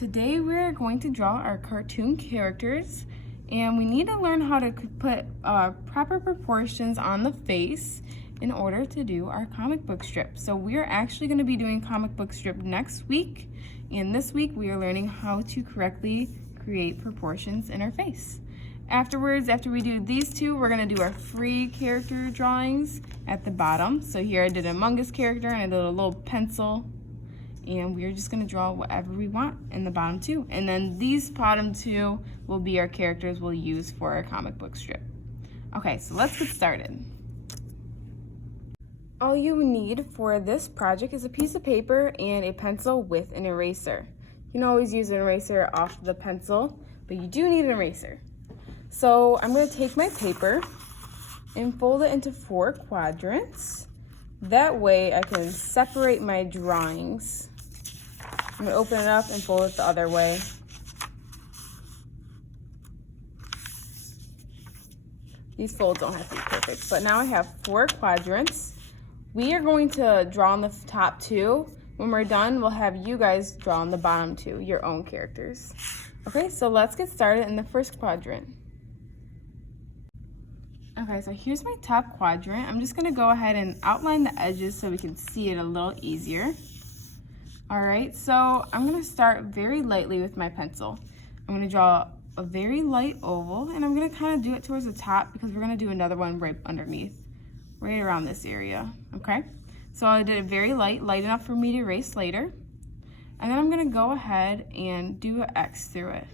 Today we're going to draw our cartoon characters, and we need to learn how to put proper proportions on the face in order to do our comic book strip. So we are actually going to be doing comic book strip next week, and this week we are learning how to correctly create proportions in our face. Afterwards, after we do these two, we're going to do our free character drawings at the bottom. So here I did a Among Us character and I did a little pencil, and we're just going to draw whatever we want in the bottom two. And then these bottom two will be our characters we'll use for our comic book strip. Okay, so let's get started. All you need for this project is a piece of paper and a pencil with an eraser. You can always use an eraser off the pencil, but you do need an eraser. So I'm going to take my paper and fold it into 4 quadrants. That way I can separate my drawings. I'm going to open it up and fold it the other way. These folds don't have to be perfect, but now I have 4 quadrants. We are going to draw on the top 2. When we're done, we'll have you guys draw on the bottom 2, your own characters. Okay, so let's get started in the first quadrant. Okay, so here's my top quadrant. I'm just gonna go ahead and outline the edges so we can see it a little easier. All right, so I'm gonna start very lightly with my pencil. I'm gonna draw a very light oval, and I'm gonna kind of do it towards the top because we're gonna do another one right underneath, right around this area, okay? So I did it very light enough for me to erase later. And then I'm gonna go ahead and do an X through it,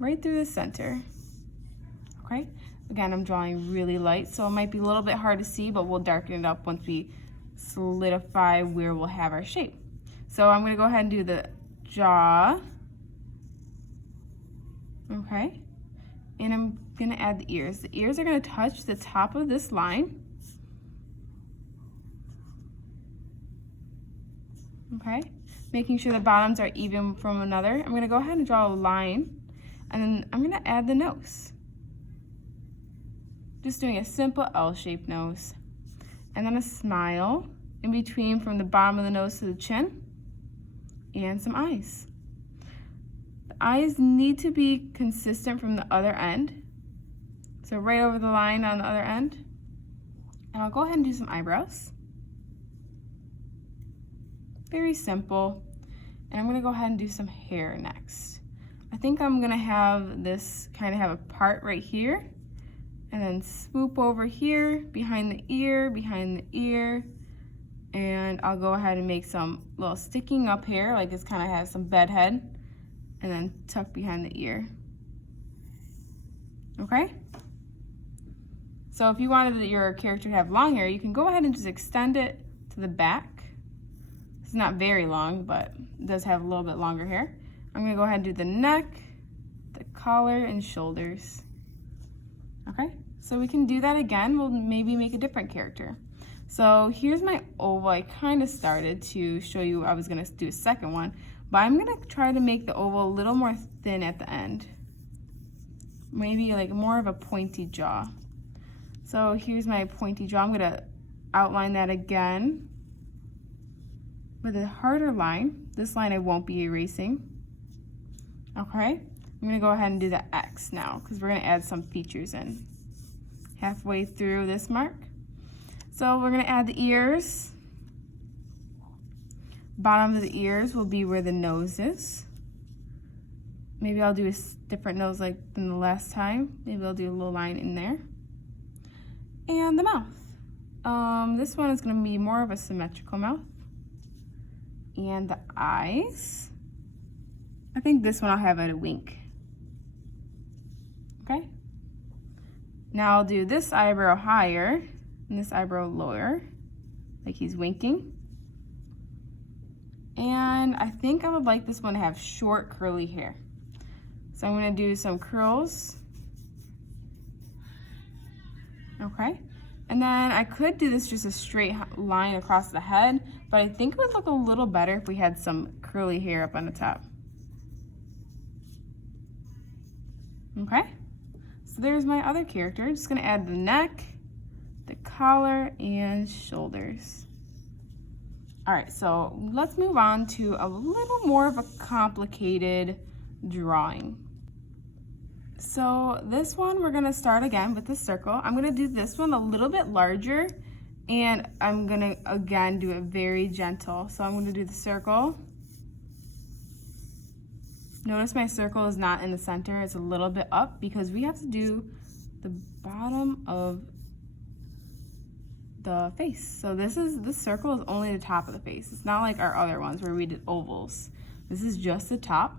right through the center, okay? Again, I'm drawing really light, so it might be a little bit hard to see, but we'll darken it up once we solidify where we'll have our shape. So I'm gonna go ahead and do the jaw, okay? And I'm gonna add the ears. The ears are gonna touch the top of this line, okay? Making sure the bottoms are even from another. I'm gonna go ahead and draw a line, and then I'm gonna add the nose. Just doing a simple L-shaped nose. And then a smile in between from the bottom of the nose to the chin, and some eyes. The eyes need to be consistent from the other end. So right over the line on the other end. And I'll go ahead and do some eyebrows. Very simple. And I'm gonna go ahead and do some hair next. I think I'm gonna have this kind of have a part right here, and then swoop over here, behind the ear, and I'll go ahead and make some little sticking up hair, like this kind of has some bed head, and then tuck behind the ear. Okay? So if you wanted your character to have long hair, you can go ahead and just extend it to the back. It's not very long, but it does have a little bit longer hair. I'm gonna go ahead and do the neck, the collar, and shoulders. Okay, so we can do that again. We'll maybe make a different character. So here's my oval. I kind of started to show you I was gonna do a second one, but I'm gonna try to make the oval a little more thin at the end. Maybe like more of a pointy jaw. So here's my pointy jaw. I'm gonna outline that again with a harder line. This line I won't be erasing. Okay. I'm gonna go ahead and do the X now because we're gonna add some features in. Halfway through this mark. So we're gonna add the ears. Bottom of the ears will be where the nose is. Maybe I'll do a different nose like than the last time. Maybe I'll do a little line in there. And the mouth. This one is gonna be more of a symmetrical mouth. And the eyes. I think this one I'll have at a wink. Okay. Now I'll do this eyebrow higher and this eyebrow lower, like he's winking. And I think I would like this one to have short curly hair. So I'm gonna do some curls. Okay. And then I could do this just a straight line across the head, but I think it would look a little better if we had some curly hair up on the top. Okay. So there's my other character. Just gonna add the neck, the collar, and shoulders. All right, so let's move on to a little more of a complicated drawing. So this one, we're gonna start again with the circle. I'm gonna do this one a little bit larger, and I'm gonna, again, do it very gentle. So I'm gonna do the circle. Notice my circle is not in the center, it's a little bit up because we have to do the bottom of the face. So this circle is only the top of the face. It's not like our other ones where we did ovals. This is just the top.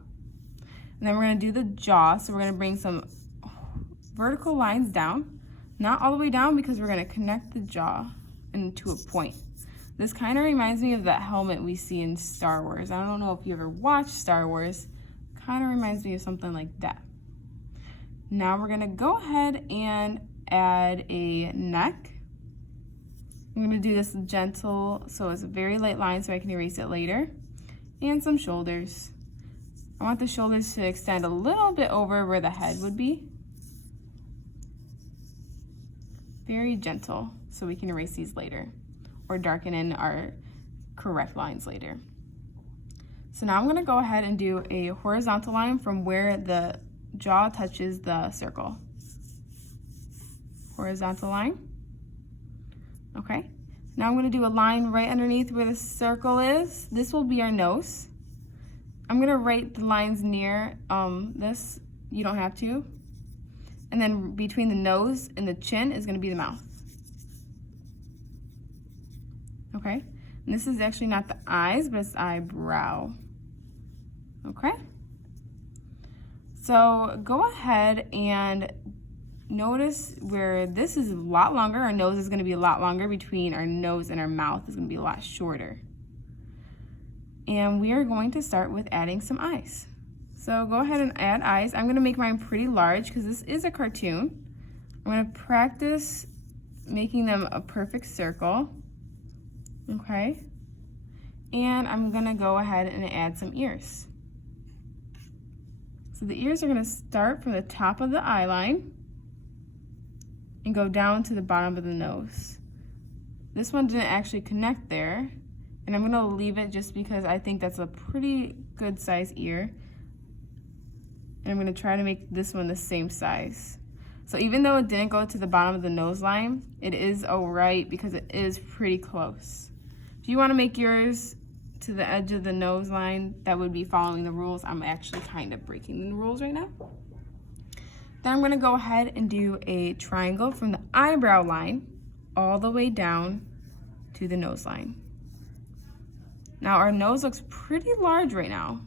And then we're gonna do the jaw. So we're gonna bring some vertical lines down, not all the way down because we're gonna connect the jaw into a point. This kind of reminds me of that helmet we see in Star Wars. I don't know if you ever watched Star Wars. Kind of reminds me of something like that. Now we're gonna go ahead and add a neck. I'm gonna do this gentle, so it's a very light line so I can erase it later. And some shoulders. I want the shoulders to extend a little bit over where the head would be. Very gentle, so we can erase these later or darken in our correct lines later. So now I'm gonna go ahead and do a horizontal line from where the jaw touches the circle. Horizontal line. Okay, now I'm gonna do a line right underneath where the circle is. This will be our nose. I'm gonna write the lines near this, you don't have to. And then between the nose and the chin is gonna be the mouth. Okay, and this is actually not the eyes, but it's the eyebrow. Okay, so go ahead and notice where this is a lot longer, our nose is gonna be a lot longer, between our nose and our mouth is gonna be a lot shorter. And we are going to start with adding some eyes. So go ahead and add eyes. I'm gonna make mine pretty large because this is a cartoon. I'm gonna practice making them a perfect circle, okay? And I'm gonna go ahead and add some ears. So the ears are gonna start from the top of the eye line and go down to the bottom of the nose. This one didn't actually connect there, and I'm gonna leave it just because I think that's a pretty good size ear. And I'm gonna try to make this one the same size. So even though it didn't go to the bottom of the nose line, it is all right because it is pretty close. If you wanna make yours to the edge of the nose line, that would be following the rules. I'm actually kind of breaking the rules right now. Then I'm gonna go ahead and do a triangle from the eyebrow line all the way down to the nose line. Now our nose looks pretty large right now,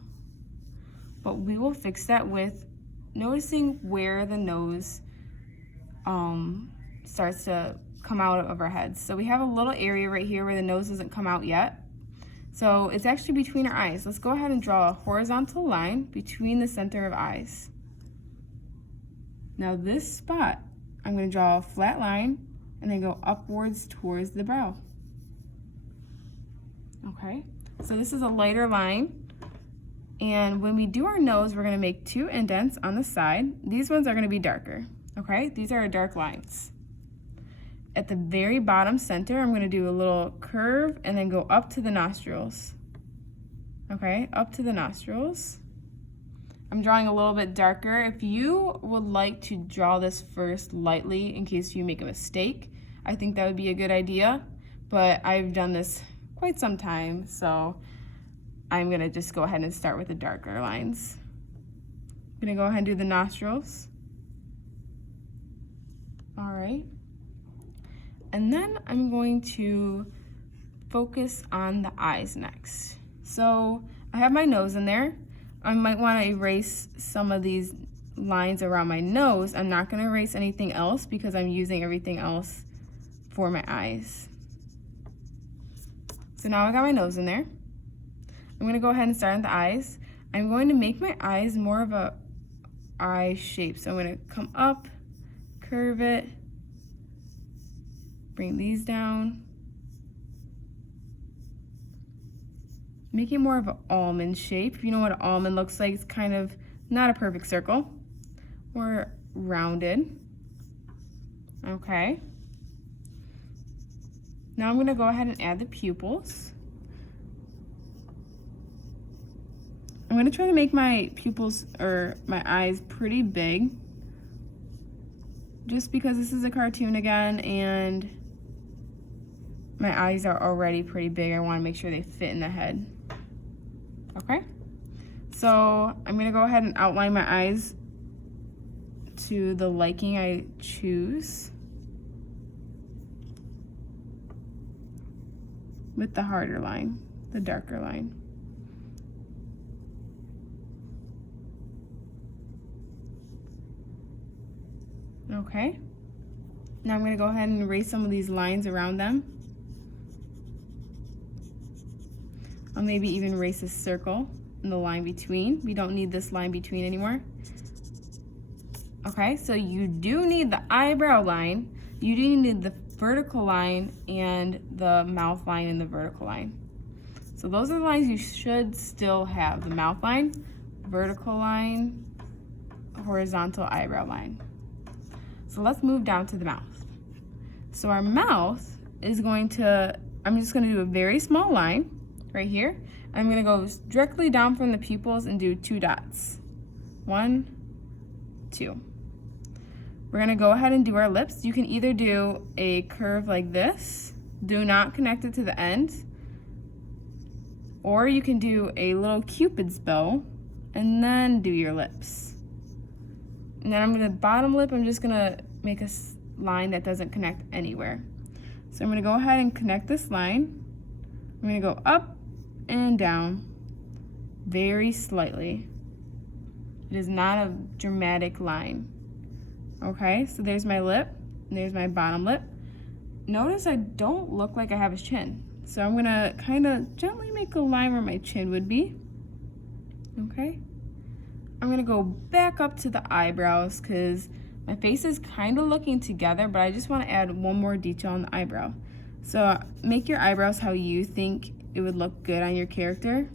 but we will fix that with noticing where the nose starts to come out of our heads. So we have a little area right here where the nose doesn't come out yet. So it's actually between our eyes. Let's go ahead and draw a horizontal line between the center of eyes. Now this spot, I'm gonna draw a flat line and then go upwards towards the brow. Okay, so this is a lighter line. And when we do our nose, we're gonna make 2 indents on the side. These ones are gonna be darker, okay? These are our dark lines. At the very bottom center, I'm gonna do a little curve and then go up to the nostrils. Okay, up to the nostrils. I'm drawing a little bit darker. If you would like to draw this first lightly in case you make a mistake, I think that would be a good idea, but I've done this quite some time, so I'm gonna just go ahead and start with the darker lines. I'm gonna go ahead and do the nostrils. All right. And then I'm going to focus on the eyes next. So I have my nose in there. I might want to erase some of these lines around my nose. I'm not going to erase anything else because I'm using everything else for my eyes. So now I got my nose in there. I'm going to go ahead and start on the eyes. I'm going to make my eyes more of a eye shape. So I'm going to come up, curve it, bring these down. Make it more of an almond shape. If you know what an almond looks like, it's kind of not a perfect circle. Or rounded. Okay. Now I'm gonna go ahead and add the pupils. I'm gonna try to make my pupils or my eyes pretty big, just because this is a cartoon again and my eyes are already pretty big. I wanna make sure they fit in the head. Okay, so I'm gonna go ahead and outline my eyes to the liking I choose with the harder line, the darker line. Okay, now I'm gonna go ahead and erase some of these lines around them. I'll maybe even erase a circle in the line between. We don't need this line between anymore. Okay, so you do need the eyebrow line, you do need the vertical line and the mouth line and the vertical line. So those are the lines you should still have: the mouth line, vertical line, horizontal eyebrow line. So let's move down to the mouth. So our mouth is going to, I'm just gonna do a very small line right here. I'm gonna go directly down from the pupils and do 2 dots. 1, 2. We're gonna go ahead and do our lips. You can either do a curve like this, do not connect it to the end, or you can do a little cupid's bow and then do your lips. And then I'm gonna bottom lip, I'm just gonna make a line that doesn't connect anywhere. So I'm gonna go ahead and connect this line. I'm gonna go up and down very slightly. It is not a dramatic line. Okay, so there's my lip, and there's my bottom lip. Notice I don't look like I have a chin. So I'm gonna kind of gently make a line where my chin would be. Okay. I'm gonna go back up to the eyebrows because my face is kind of looking together, but I just want to add one more detail on the eyebrow. So make your eyebrows how you think it would look good on your character.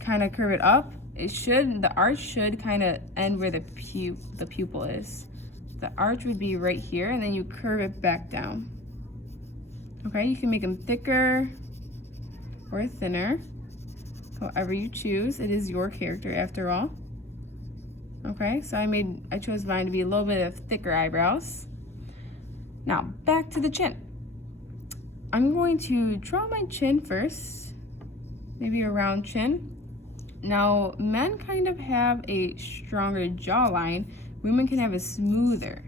Kind of curve it up. The arch should kind of end where the pupil is. The arch would be right here, and then you curve it back down. Okay, you can make them thicker or thinner, however you choose. It is your character after all. Okay, so I chose mine to be a little bit of thicker eyebrows. Now back to the chin. I'm going to draw my chin first, maybe a round chin. Now men kind of have a stronger jawline, women can have a smoother.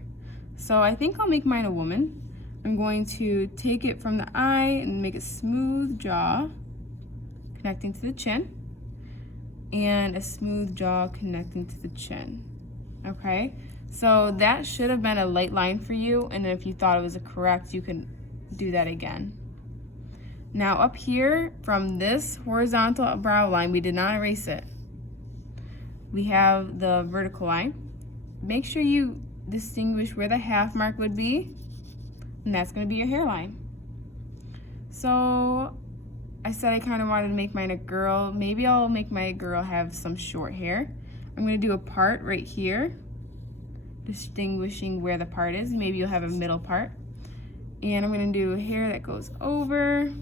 So I think I'll make mine a woman. I'm going to take it from the eye and make a smooth jaw connecting to the chin, and a smooth jaw connecting to the chin. Okay, so that should have been a light line for you, and if you thought it was correct, you can do that again. Now up here from this horizontal brow line, we did not erase it. We have the vertical line. Make sure you distinguish where the half mark would be, and that's going to be your hairline. So I said I kind of wanted to make mine a girl. Maybe I'll make my girl have some short hair. I'm going to do a part right here, distinguishing where the part is. Maybe you'll have a middle part. And I'm going to do a hair that goes over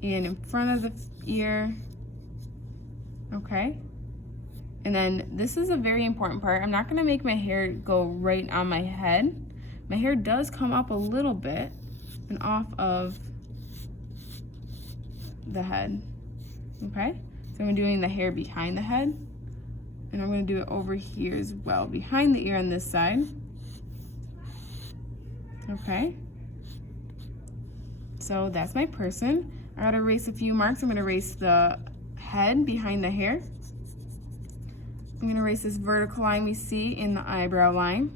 and in front of the ear. Okay. And then this is a very important part. I'm not going to make my hair go right on my head. My hair does come up a little bit and off of the head. Okay, so I'm doing the hair behind the head, and I'm going to do it over here as well, behind the ear on this side. Okay, so that's my person. I gotta erase a few marks. I'm going to erase the head behind the hair. I'm going to erase this vertical line we see in the eyebrow line.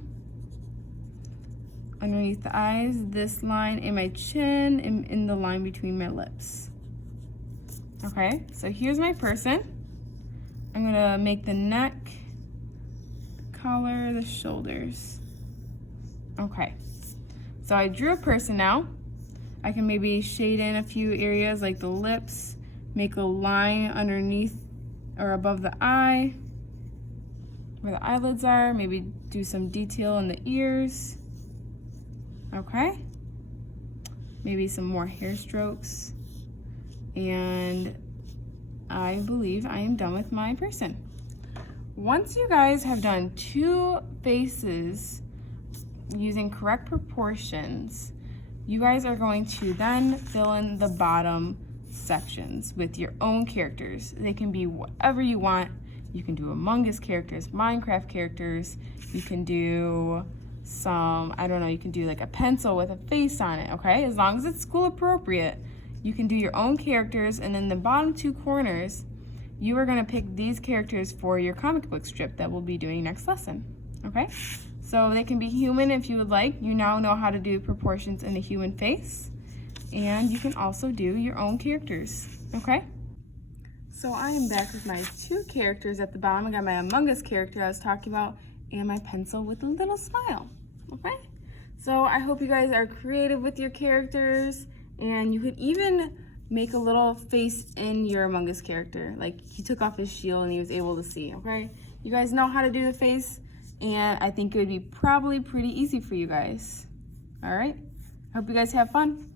Underneath the eyes, this line in my chin, and in the line between my lips. Okay, so here's my person. I'm gonna make the neck, the collar, the shoulders. Okay, so I drew a person now. I can maybe shade in a few areas like the lips, make a line underneath or above the eye, where the eyelids are, maybe do some detail in the ears. Okay, maybe some more hair strokes. And I believe I am done with my person. Once you guys have done 2 faces using correct proportions, you guys are going to then fill in the bottom sections with your own characters. They can be whatever you want. You can do Among Us characters, Minecraft characters. You can do some, I don't know, you can do like a pencil with a face on it, okay? As long as it's school appropriate, you can do your own characters, and in the bottom 2 corners, you are gonna pick these characters for your comic book strip that we'll be doing next lesson, okay? So they can be human if you would like. You now know how to do proportions in a human face, and you can also do your own characters, okay? So I am back with my 2 characters at the bottom. I got my Among Us character I was talking about, and my pencil with a little smile, okay? So I hope you guys are creative with your characters, and you could even make a little face in your Among Us character. Like he took off his shield and he was able to see, okay? You guys know how to do the face, and I think it would be probably pretty easy for you guys. All right, hope you guys have fun.